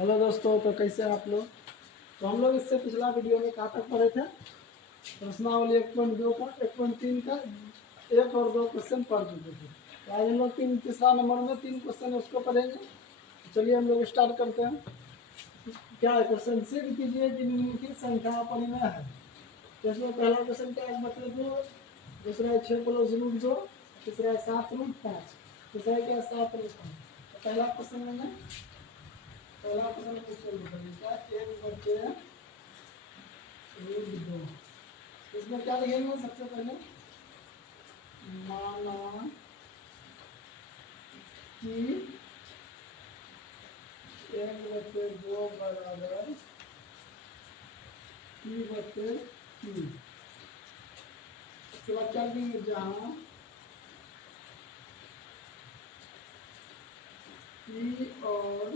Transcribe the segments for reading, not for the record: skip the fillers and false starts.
Hello दोस्तों, तो कैसे हैं आप लोग। तो हम लोग इससे पिछला वीडियो में कहाँ तक पढ़े थे। प्रश्नावली 1.2 का 1.3 का एक और दो क्वेश्चन पढ़ चुके थे। तो आज हम लोग तीसरा नंबर में 3 क्वेश्चन उसको पढ़ेंगे। तो चलिए हम लोग स्टार्ट करते हैं। क्या है क्वेश्चन, सिद्ध कीजिए कि निम्नलिखित संख्या परिमेय है। तो इसमें पहला क्वेश्चन क्या है, मतलब 2, दूसरा है 6 प्लस रूट 2, तीसरा है 7 रूट 5, तीसरा है क्या 7 रूट 5। तो पहला क्वेश्चन में पहला क्वेश्चन को सोल्व करेंगे। एक बच्चे रूट 2, इसमें क्या लिखेंगे सबसे पहले, माना कि 1/2 बराबर P/Q। उसके बाद क्या लिखेंगे, जहाँ P और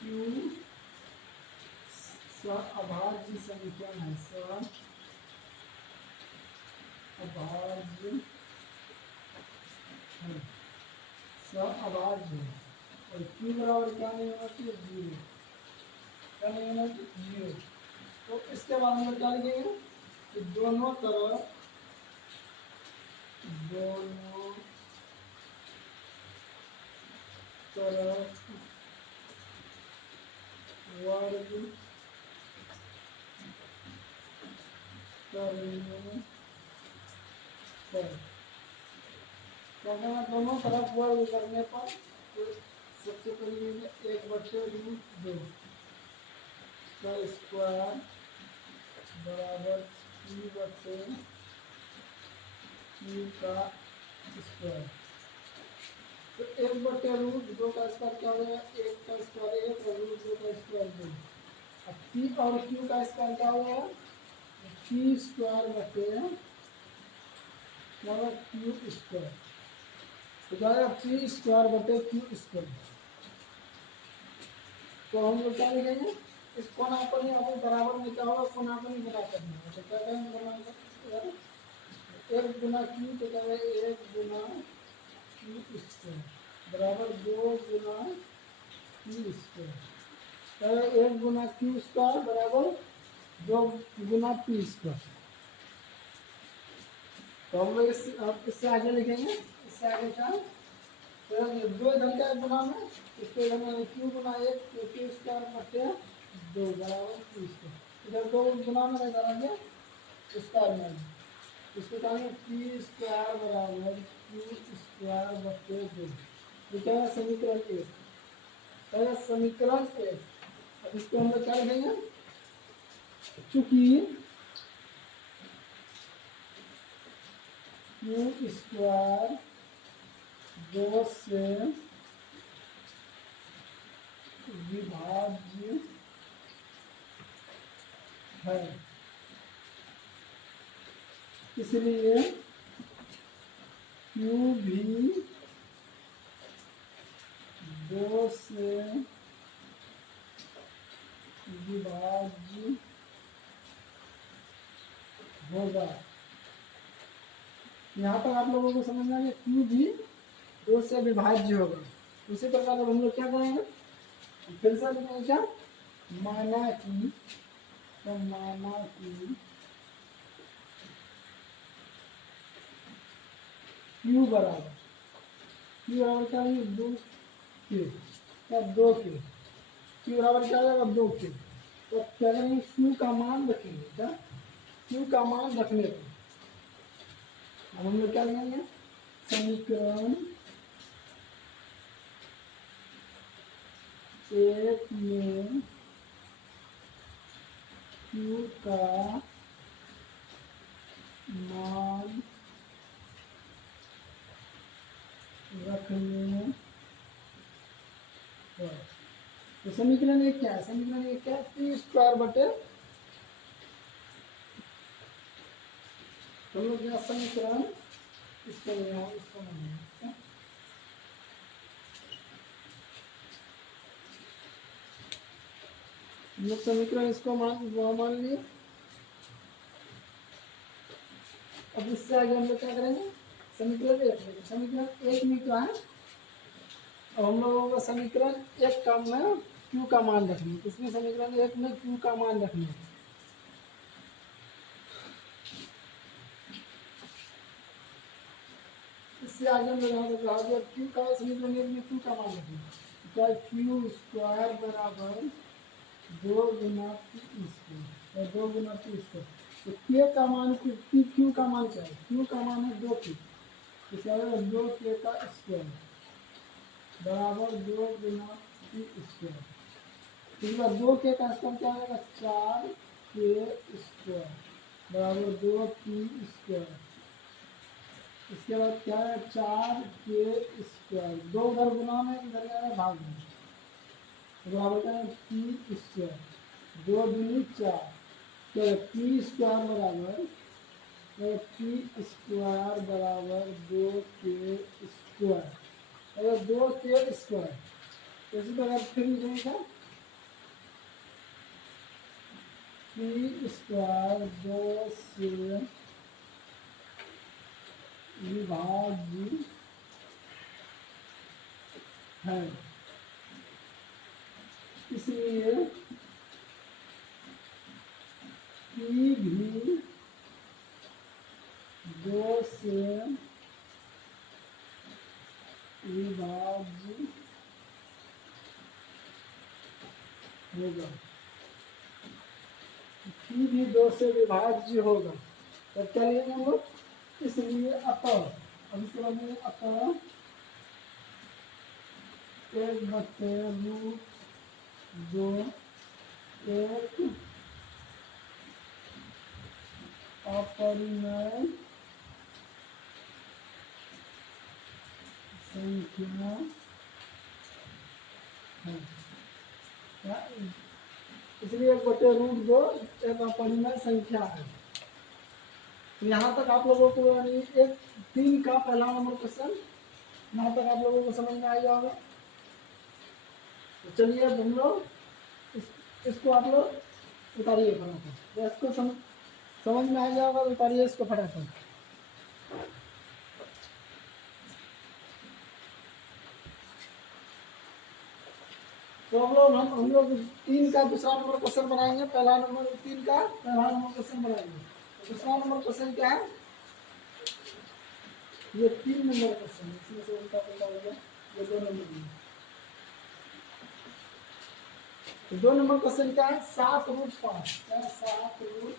Q अभाज्य संख्या है, अभाज्य है। और Q बराबर क्या नहीं होना चाहिए, 0। क्या नहीं होना चाहिए, 0। तो इसके बाद हम लोग क्या लिखेंगे कि दोनों तरफ वर्ग करने पर, क्या कहना, दोनों तरफ वर्ग करने पर। तो सबसे पहले 1/√2 का स्क्वायर बराबर P/Q का स्क्वायर। तो 1/√2 का स्क्वायर क्या हो जाएगा, 1 का स्क्वायर 1 और √2 का स्क्वायर 2। अब P और Q का स्क्वायर क्या हो जाएगा, P स्क्वायर बटे Q स्क्वायर। तो जाएगा P स्क्वायर बटे Q स्क्वायर। तो हम लोग क्या लिखेंगे, इस कोणापनी अपने बराबर में क्या होगा, कोणापनी बना करना है। तो क्या करेंगे, बना 1 गुना Q, तो क्या है 1 गुना Q स्क्वायर बराबर 2 गुना Q स्क्वायर। क्या है 1 गुना Q स्क्वायर बराबर 2 गुना P स्क्वायर। तो हम लोग इससे आगे लिखेंगे, इससे आगे क्या, तो 2 इधर का गुना में, इसको इधर में Q गुना 1 तो Q स्क्वायर बटे 2 बराबर Q स्क्वायर। इधर 2 गुना में इधर आ गया स्क्वायर में, इसको कहेंगे P स्क्वायर बराबर Q स्क्वायर बटे 2। ये क्या है, समीकरण 1 है, समीकरण 1। अब इसको हम लोग क्या लिखेंगे, चूंकि Q स्क्वायर 2 से विभाज्य है, इसलिए Q भी 2 से विभाज्य होगा। यहाँ तक आप लोगों को समझना है, Q भी 2 से विभाज्य होगा। उसी प्रकार हम लोग क्या करेंगे, फिर से लिखेंगे क्या, माना कि Q बराबर क्या है, 2 के, क्या 2 के, Q बराबर क्या आएगा 2 के। तो क्या करेंगे, Q का मान रखेंगे, क्या Q का मान रखने पर अब हम लोग क्या लिखेंगे, समीकरण 1 में Q का मान रखने पर। तो समीकरण 1 क्या है, समीकरण 1 क्या है, P स्क्वायर बटे, हम लोग यहाँ समीकरण इसको समीकरण इसको मान लिए। अब इससे आगे हम लोग क्या करेंगे, समीकरण 1 में क्या है, अब हम लोगों को समीकरण एक का में क्यू का मान रखना है। इसमें समीकरण एक में क्यू का मान रखना है। इससे आगे हम लोग यहाँ पे कहा गया क्यू का समीकरण एक में क्यू का मान रखना है। तो क्यू स्क्वायर बराबर 2 गुना पी स्क्वायर और 2 गुना पी स्क्वायर। तो के का मान क्यू का मान क्या है? क्यू का मान है 2 के, तो क्या होगा 2 के का स्क्वायर बराबर 2 गुना पी स्क्वायर। फिर बाद 2 के का स्क्वायर क्या होगा 4 के स्क्वायर बराबर 2 पी स्क्वायर। इसके बाद क्या है 4 के स्क्वायर, 2 उधर गुना में इधर क्या है भाग में, बराबर क्या है पी स्क्वायर 2 दूनी 4। तो पी स्क्वायर बराबर 2 के स्क्वायर। अगर 2 के स्क्वायर इसी प्रकार फिर लिखेगा पी स्क्वायर 2 से विभाज्य है, इसलिए पी भी 2 से विभाज्य होगा। पी भी 2 से विभाज्य होगा। तब क्या लिखेंगे हम लोग? इसलिए अतः, अब इसके बाद में अतः 1/√2 एक अपरिमेय संख्या है। इसलिए 1/√2 एक अपरिमेय संख्या है। तो यहाँ तक आप लोगों को यानी एक 3 का पहला नंबर क्वेश्चन यहाँ तक आप लोगों को समझ में आ गया होगा। तो चलिए अब हम लोग इसको आप लोग उतारिए फटाफट। तो इसको समझ में आ गया होगा, उतारिए इसको फटाफट। तो हम लोग 3 का दूसरा नंबर क्वेश्चन बनाएंगे। पहला नंबर 3 का पहला नंबर क्वेश्चन बनाएंगे। दूसरा नंबर क्वेश्चन क्या है? ये 3 नंबर क्वेश्चन, इसमें से उल्टा पुल्टा हो गया, ये 2 नंबर। तो 2 नंबर क्वेश्चन क्या है? 7√5। क्या है? 7√5।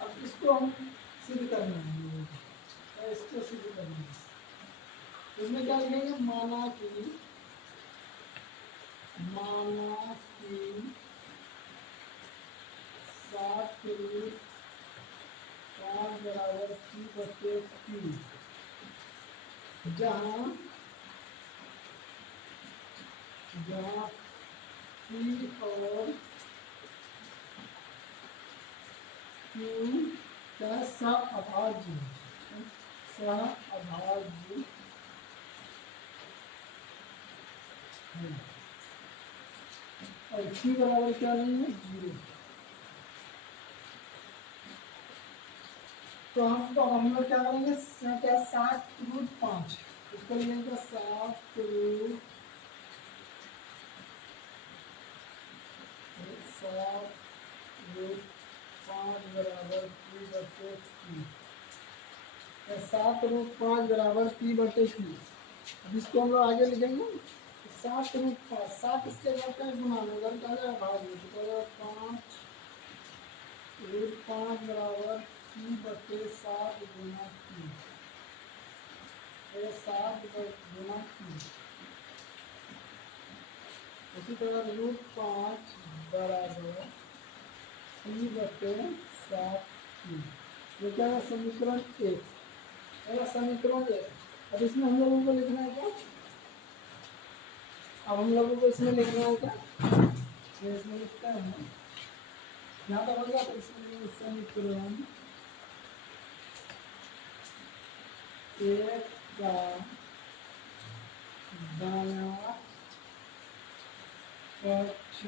अब इसको हम सिद्ध करना है, तो इसको सिद्ध करना है। इसमें क्या लिखेंगे? माना कि 7√5 बराबर p/q, जहाँ p और q का सहअभाज्य है और q बराबर क्या नहीं है? 0। तो हम लोग क्या करेंगे? क्या 7√5 इसको लिखेंगे 7√5 बराबर p/q। 7√5 बराबर p/q। अब इसको हम लोग आगे लिखेंगे 7√5, 7 इसके बाद का गुना में अगर क्या जाएगा भाग में, तो 5√5 बराबर p/7 गुना q, 7 गुना q। उसी तरह √5 बराबर p/7 q। ये क्या है? समीकरण 1। समीकरण 1। अब इसमें हम लोगों को लिखना है क्या? अब हम लोगों को इसमें लिखना है क्या? इसमें लिखते हैं यहाँ तक हो गया। तो इसमें समीकरण 1 का दायां पक्ष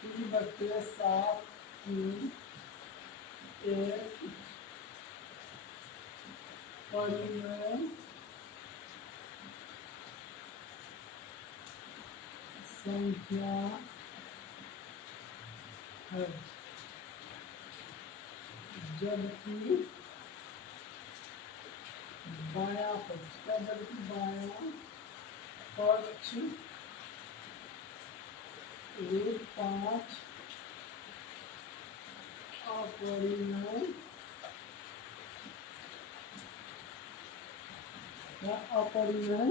p/7 q 1 परिमेय संख्या है, जबकि बायां पक्ष √5 अपरिमेय या अपरिमेय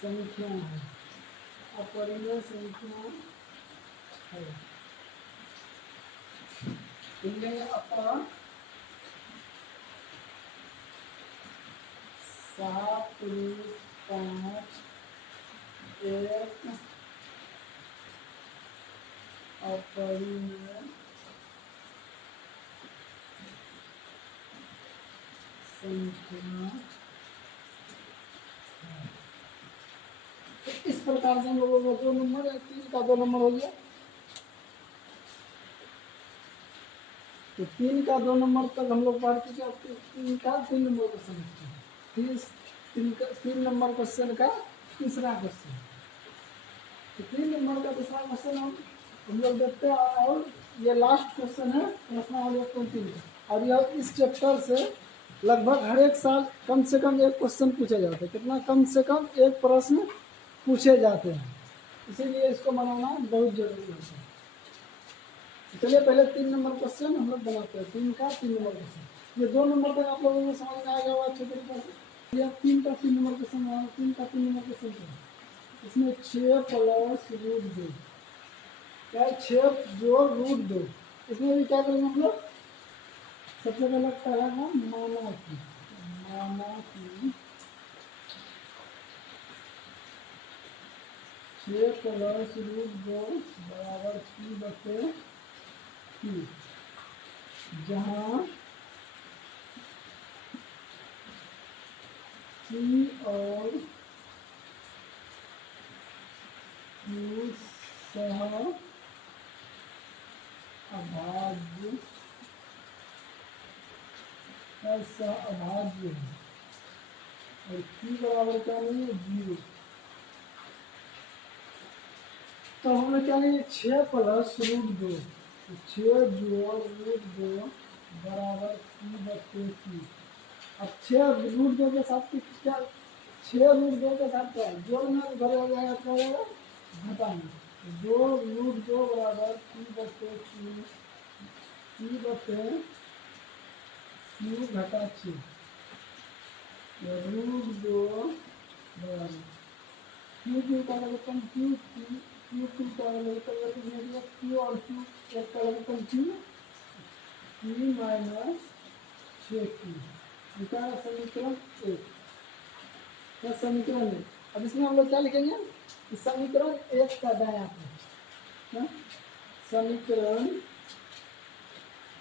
संख्या है, अपरिमेय संख्या है। अपन 7√5 एक अपरिमेय संख्या है। तो इस प्रकार से हम लोगों को 2 नंबर या 3 का 2 नंबर हो गया। तो 3 का 2 नंबर तक हम लोग पढ़ चुके हैं। 3 का 3 नंबर क्वेश्चन है। 3 नंबर क्वेश्चन का तीसरा क्वेश्चन। तो 3 नंबर का दूसरा क्वेश्चन हम लोग देखते हैं। और ये लास्ट क्वेश्चन है प्रश्नावली 1.3 का। और यह इस चैप्टर से लगभग हर एक साल कम से कम एक क्वेश्चन पूछे जाते हैं। कितना? कम से कम एक प्रश्न पूछे जाते हैं, इसीलिए इसको बनाना बहुत जरूरी होता है। चलिए पहले 3 नंबर क्वेश्चन हम लोग बनाते हैं। 3 का 3 नंबर क्वेश्चन। ये 2 नंबर तक आप लोगों को समझ में आ गया होगा अच्छे तरीके से। ये 3 का 3 नंबर क्वेश्चन बनाना। 3 का 3 नंबर क्वेश्चन इसमें 6 प्लस √2 क्या है? 6 जोड़ √2। इसमें भी क्या करेंगे हम लोग? सबसे पहले पहला माना कि 6 प्लस √2 बराबर P/Q, जहाँ P और Q सह अभाज्य है और Q बराबर क्या नहीं है? 0। तो हमें क्या नहीं? 6 प्लस √2, 6 जोड़ √2 बराबर P/Q। अब 6 √2 के साथ क्या? 6 √2 के साथ क्या है? जोड़ना उधर हो जाएगा, क्या हो जाएगा? घटाना। 2 √2 बराबर P/Q, P/Q घटा 6। √2 बराबर Q का लगभग Q का लगभग Q और Q एक का लगभग Q माइनस 6Q। निकाला समीकरण 1। क्या समीकरण है? अब इसमें हम लोग क्या लिखेंगे? समीकरण 1 का दायां पक्ष, समीकरण,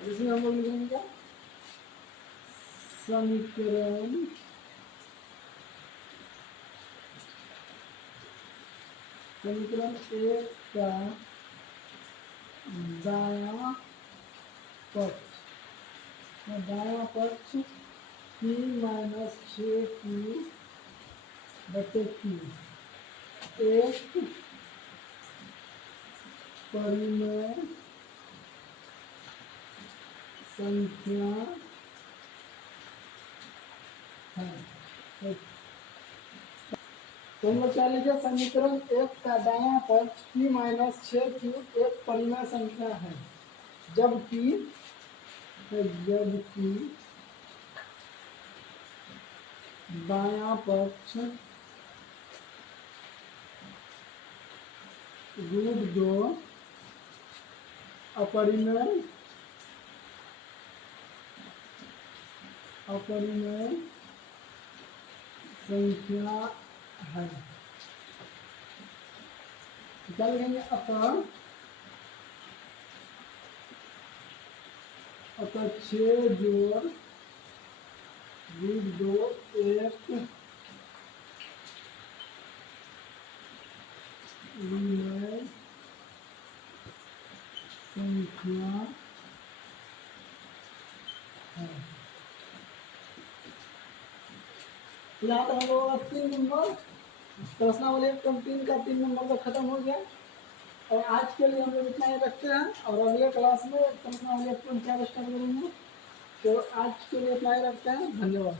इसमें हम लोग लिखेंगे क्या? समीकरण 1 का दायां पक्ष, दायां पक्ष P माइनस 6Q बटे Q एक परिमेय संख्या है। तो हम लोग क्या लिखे? समीकरण 1 का दायां पक्ष P माइनस 6Q एक परिमेय संख्या है, जबकि बायां पक्ष √2 अपरिमेय संख्या है। क्या लिखेंगे? अतः 6 जोड़ √2 एक परिमेय संख्या है। यहाँ तक हम लोगों का 3 नंबर प्रश्नावली 1.3 का 3 नंबर तो खत्म हो गया। और आज के लिए हम लोग इतना ही रखते हैं, और अगले क्लास में प्रश्नावली 1.4 स्टार्ट करेंगे। तो आज के लिए इतना ही रखते हैं। धन्यवाद।